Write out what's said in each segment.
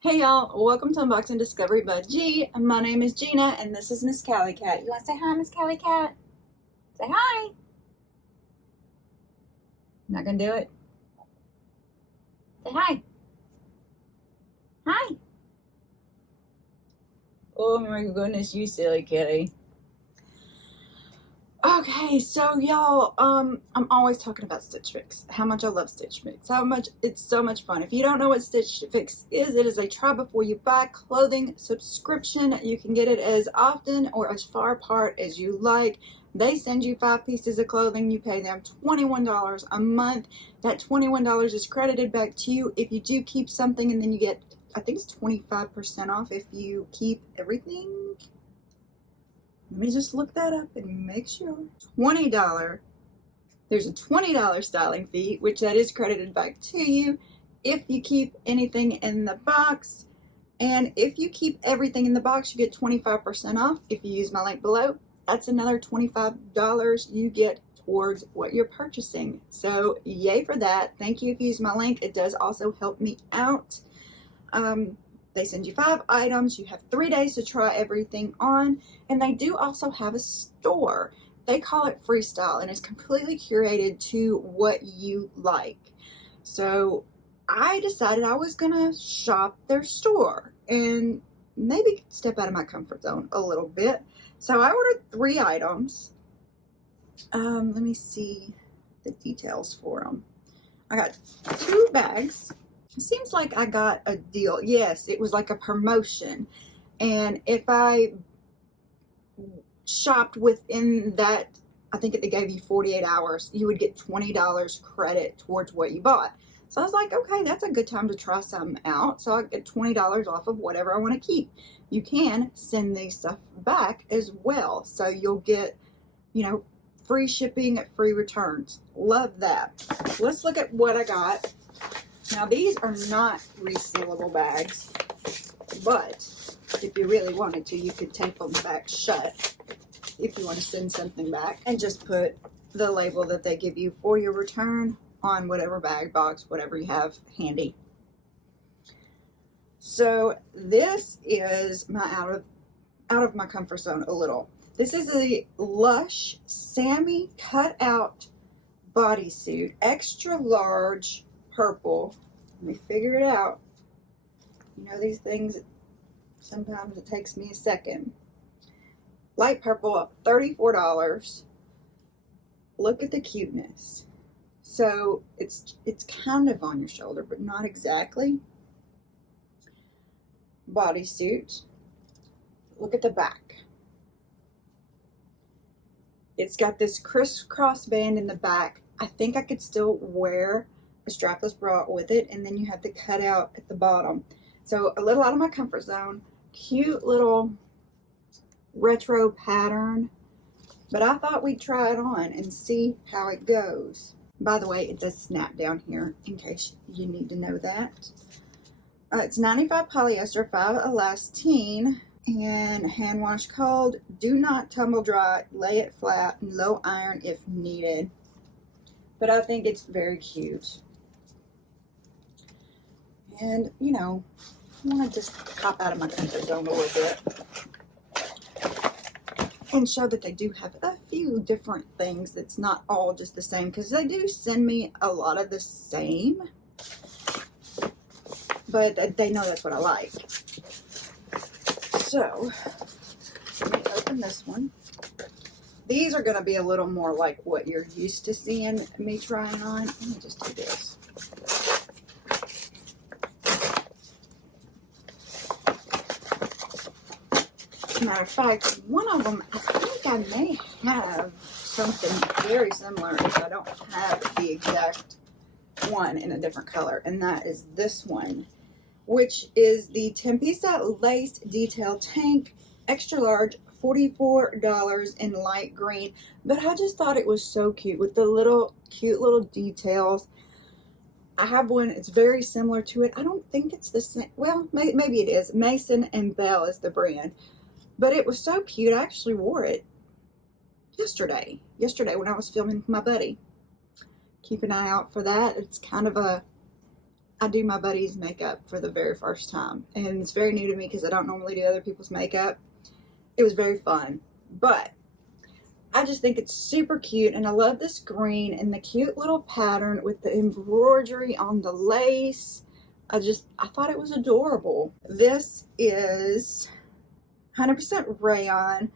Hey y'all, welcome to Unboxing Discovery by G. My name is Gina and this is Miss Callie Cat. You want to say hi, Miss Callie Cat? Say hi. Not gonna do it? Say hi. Hi. Oh my goodness, you silly kitty. Okay, so y'all, I'm always talking about Stitch Fix. How much I love Stitch Fix. How much it's so much fun. If you don't know what Stitch Fix is, it is a try before you buy clothing subscription. You can get it as often or as far apart as you like. They send you 5 pieces of clothing. You pay them $21 a month. That $21 is credited back to you if you do keep something, and then you get, I think it's 25% off if you keep everything. Let me just look that up and make sure. $20. There's a $20 styling fee, which that is credited back to you if you keep anything in the box. And if you keep everything in the box, you get 25% off. If you use my link below, that's another $25 you get towards what you're purchasing. So yay for that. Thank you if you use my link. It does also help me out. They send you 5 items. You have 3 days to try everything on. And they do also have a store. They call it Freestyle, and it's completely curated to what you like. So I decided I was going to shop their store and maybe step out of my comfort zone a little bit. So I ordered 3 items. Let me see the details for them. I got 2 bags. It seems like I got a deal. Yes, it was like a promotion. And if I shopped within that, I think they gave you 48 hours, you would get $20 credit towards what you bought. So I was like, okay, that's a good time to try something out. So I get $20 off of whatever I want to keep. You can send these stuff back as well. So you'll get, you know, free shipping, free returns. Love that. Let's look at what I got. Now, these are not resealable bags, but if you really wanted to, you could tape them back shut if you want to send something back and just put the label that they give you for your return on whatever bag, box, whatever you have handy. So this is my out of my comfort zone a little. This is the LUSH Sammi Cut Out Bodysuit, extra large purple. Let me figure it out. You know, these things, sometimes it takes me a second. Light purple, $34. Look at the cuteness. So it's kind of on your shoulder, but not exactly. Bodysuit. Look at the back. It's got this crisscross band in the back. I think I could still wear a strapless bra with it, and then you have the cutout at the bottom. So a little out of my comfort zone. Cute little retro pattern, but I thought we'd try it on and see how it goes. By the way, it does snap down here in case you need to know that. It's 95 polyester, 5 elastane, and hand wash cold. Do not tumble dry. Lay it flat and low iron if needed. But I think it's very cute. And, you know, I want to just hop out of my comfort zone a little bit and show that they do have a few different things that's not all just the same, because they do send me a lot of the same, but they know that's what I like. So let me open this one. These are going to be a little more like what you're used to seeing me trying on. Let me just do this. Matter of fact, one of them, I think I may have something very similar if I don't have the exact one in a different color, and that is this one, which is the Tempesta Lace Detail Tank, extra large, $44 in light green. But I just thought it was so cute with the little cute little details. I have one, it's very similar to it. I don't think it's the same, well, maybe it is. Masonbelle is the brand. But it was so cute. I actually wore it yesterday when I was filming with my buddy. Keep an eye out for that. It's kind of a I do my buddy's makeup for the very first time, and it's very new to me because I don't normally do other people's makeup. It was very fun, but I just think it's super cute, and I love this green and the cute little pattern with the embroidery on the lace. I thought it was adorable. This is 100% rayon.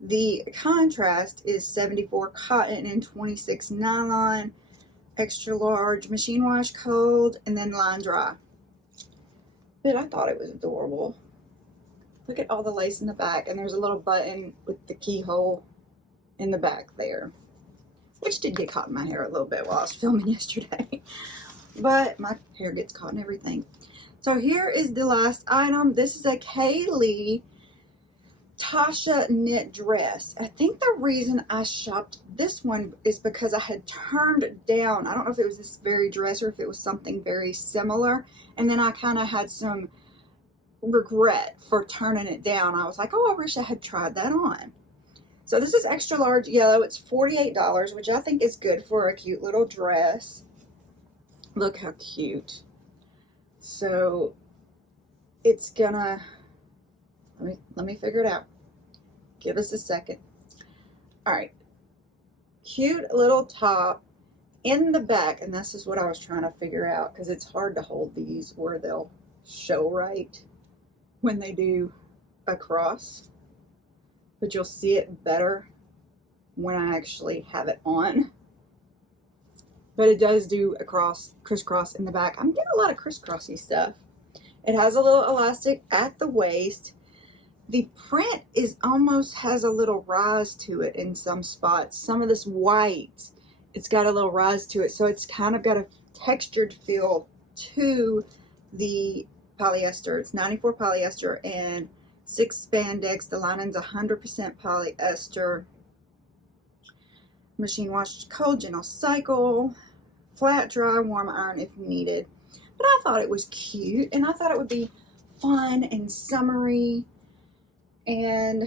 The contrast is 74 cotton and 26 nylon, extra large, machine wash cold, and then line dry. But I thought it was adorable. Look at all the lace in the back, and there's a little button with the keyhole in the back there, which did get caught in my hair a little bit while I was filming yesterday. But my hair gets caught in everything. So here is the last item. This is a KAILEIGH Tasha knit dress. I think the reason I shopped this one is because I had turned down, I don't know if it was this very dress or if it was something very similar, and then I kind of had some regret for turning it down. I was like, oh, I wish I had tried that on. So this is extra large yellow. It's $48, which I think is good for a cute little dress. Look how cute. So it's gonna, let me figure it out. Give us a second. All right. Cute little top in the back, and this is what I was trying to figure out because it's hard to hold these where they'll show right when they do across. But you'll see it better when I actually have it on. But it does do a crisscross in the back. I'm getting a lot of crisscrossy stuff. It has a little elastic at the waist. The print is almost has a little rise to it in some spots. Some of this white, it's got a little rise to it. So it's kind of got a textured feel to the polyester. It's 94 polyester and 6 spandex. The lining's 100% polyester. Machine wash cold, gentle cycle, flat dry, warm iron if needed. But I thought it was cute, and I thought it would be fun and summery, and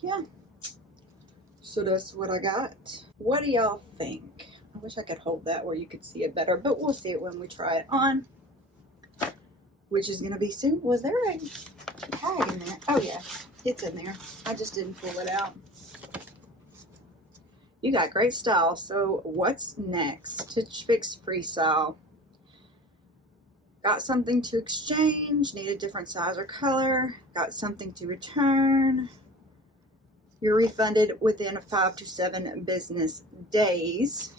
yeah, so that's what I got. What do y'all think? I wish I could hold that where you could see it better, but we'll see it when we try it on, which is going to be soon. Was there a tag in there? Oh yeah, it's in there. I just didn't pull it out. You got great style. So what's next? Stitch Fix FreeStyle. Got something to exchange. Need a different size or color. Got something to return. You're refunded within 5 to 7 business days.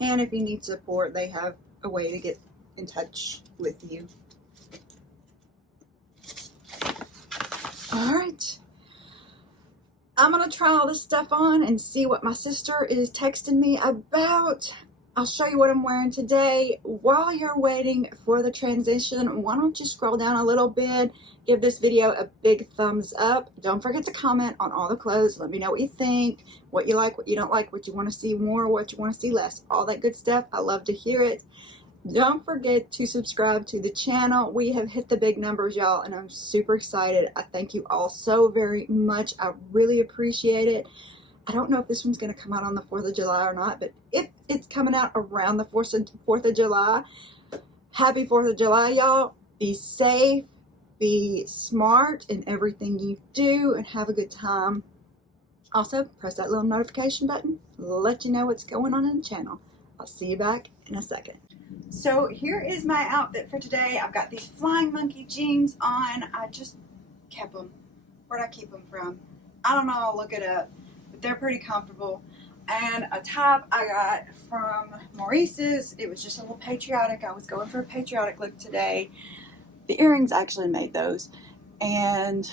And if you need support, they have a way to get in touch with you. All right. I'm going to try all this stuff on and see what my sister is texting me about. I'll show you what I'm wearing today. While you're waiting for the transition, why don't you scroll down a little bit, give this video a big thumbs up. Don't forget to comment on all the clothes. Let me know what you think, what you like, what you don't like, what you want to see more, what you want to see less, all that good stuff. I love to hear it. Don't forget to subscribe to the channel. We have hit the big numbers, y'all, and I'm super excited. I thank you all so very much. I really appreciate it. I don't know if this one's going to come out on the 4th of July or not, but if it's coming out around the 4th of July, happy 4th of July, y'all. Be safe, be smart in everything you do, and have a good time. Also, press that little notification button. Let you know what's going on in the channel. I'll see you back in a second. So here is my outfit for today. I've got these Flying Monkey jeans on. I just kept them. Where'd I keep them from? I don't know. I'll look it up. But they're pretty comfortable. And a top I got from Maurices. It was just a little patriotic. I was going for a patriotic look today. The earrings, I actually made those. And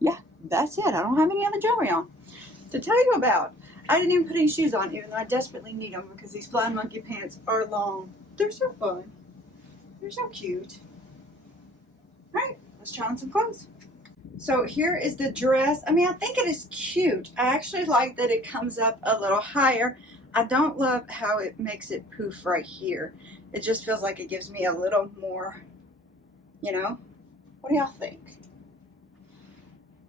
yeah, that's it. I don't have any other jewelry on to tell you about. I didn't even put any shoes on, even though I desperately need them because these Flying Monkey pants are long. They're so fun. They're so cute. All right, let's try on some clothes. So here is the dress. I mean, I think it is cute. I actually like that it comes up a little higher. I don't love how it makes it poof right here. It just feels like it gives me a little more, you know. What do y'all think?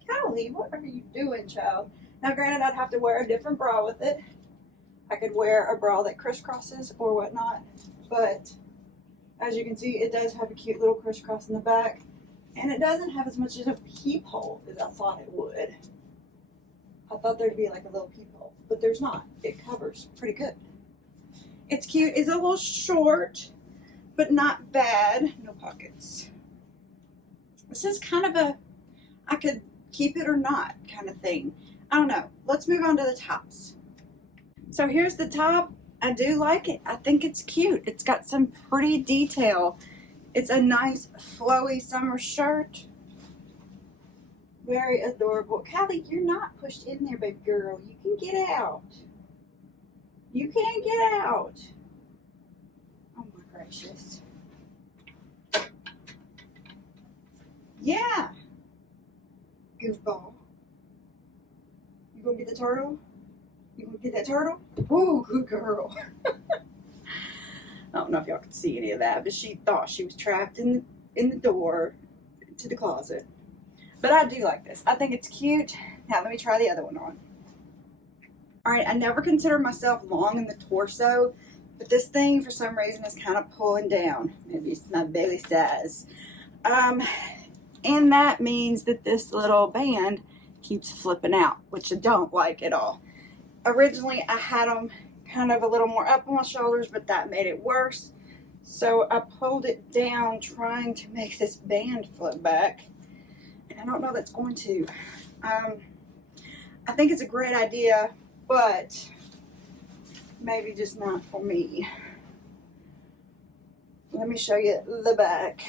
KAILEIGH, what are you doing, child? Now, granted, I'd have to wear a different bra with it. I could wear a bra that crisscrosses or whatnot, but As you can see, it does have a cute little crisscross in the back, and it doesn't have as much as a peephole as I thought it would. I thought there'd be like a little peephole, but there's not. It covers pretty good. It's cute. It's a little short, but not bad. No pockets. This is kind of a, I could keep it or not kind of thing. I don't know. Let's move on to the tops. So here's the top. I do like it. I think it's cute. It's got some pretty detail. It's a nice flowy summer shirt. Very adorable. Callie, you're not pushed in there, baby girl. You can get out. You can get out. Oh my gracious. Yeah. Goofball. You gonna get the turtle? You gonna get that turtle? Oh, good girl. I don't know if y'all could see any of that, but she thought she was trapped in the door to the closet. But I do like this. I think it's cute. Now let me try the other one on. Alright, I never consider myself long in the torso, but this thing for some reason is kind of pulling down. Maybe it's my belly size. And that means that this little band keeps flipping out, which I don't like at all. Originally, I had them kind of a little more up on my shoulders, but that made it worse. So I pulled it down trying to make this band flip back. And I don't know that's going to. I think it's a great idea, but maybe just not for me. Let me show you the back.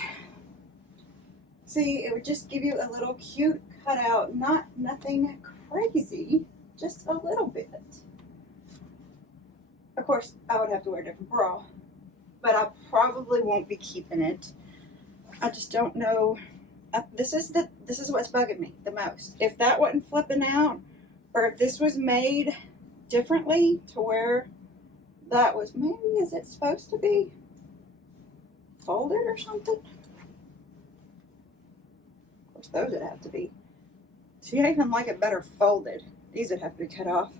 See, it would just give you a little cute cutout, nothing crazy. Just a little bit. Of course, I would have to wear a different bra, but I probably won't be keeping it. I just don't know. This is what's bugging me the most. If that wasn't flipping out, or if this was made differently to where that was, maybe is it supposed to be folded or something? Of course, those would have to be. See, I even like it better folded. These would have to be cut off.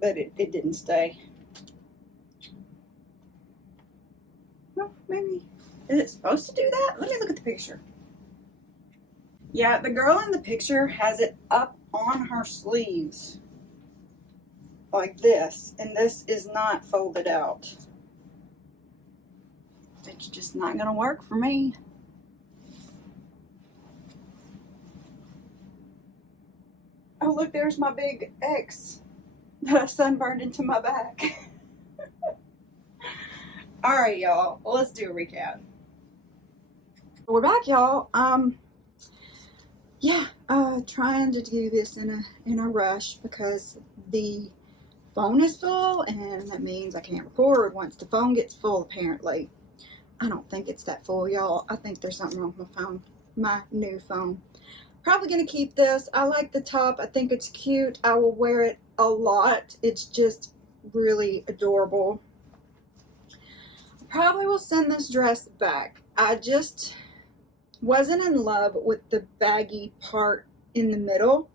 But it didn't stay. Well, maybe. Is it supposed to do that? Let me look at the picture. Yeah, the girl in the picture has it up on her sleeves. Like this. And this is not folded out. It's just not going to work for me. Oh, look, there's my big X that I sunburned into my back. All right, y'all. Well, let's do a recap. We're back, y'all. Trying to do this in a rush because the phone is full, and that means I can't record once the phone gets full, apparently. I don't think it's that full, y'all. I think there's something wrong with my phone, my new phone. Probably going to keep this. I like the top. I think it's cute. I will wear it a lot. It's just really adorable. Probably will send this dress back. I just wasn't in love with the baggy part in the middle.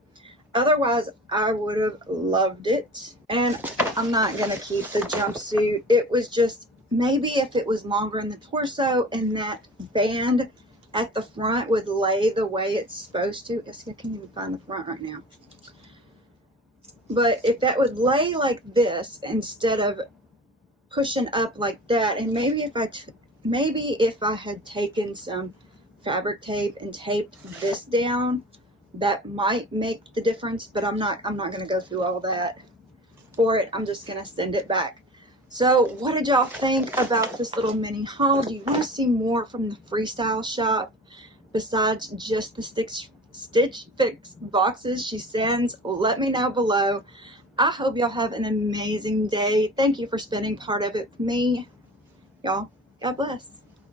Otherwise, I would have loved it. And I'm not going to keep the jumpsuit. It was just, maybe if it was longer in the torso and that band at the front would lay the way it's supposed to. I can't even find the front right now. But if that would lay like this instead of pushing up like that, and maybe if I had taken some fabric tape and taped this down, that might make the difference. But I'm not going to go through all that for it. I'm just going to send it back. So what did y'all think about this little mini haul? Do you want to see more from the Freestyle shop besides just the Stitch Fix boxes she sends? Let me know below. I hope y'all have an amazing day. Thank you for spending part of it with me. Y'all, God bless.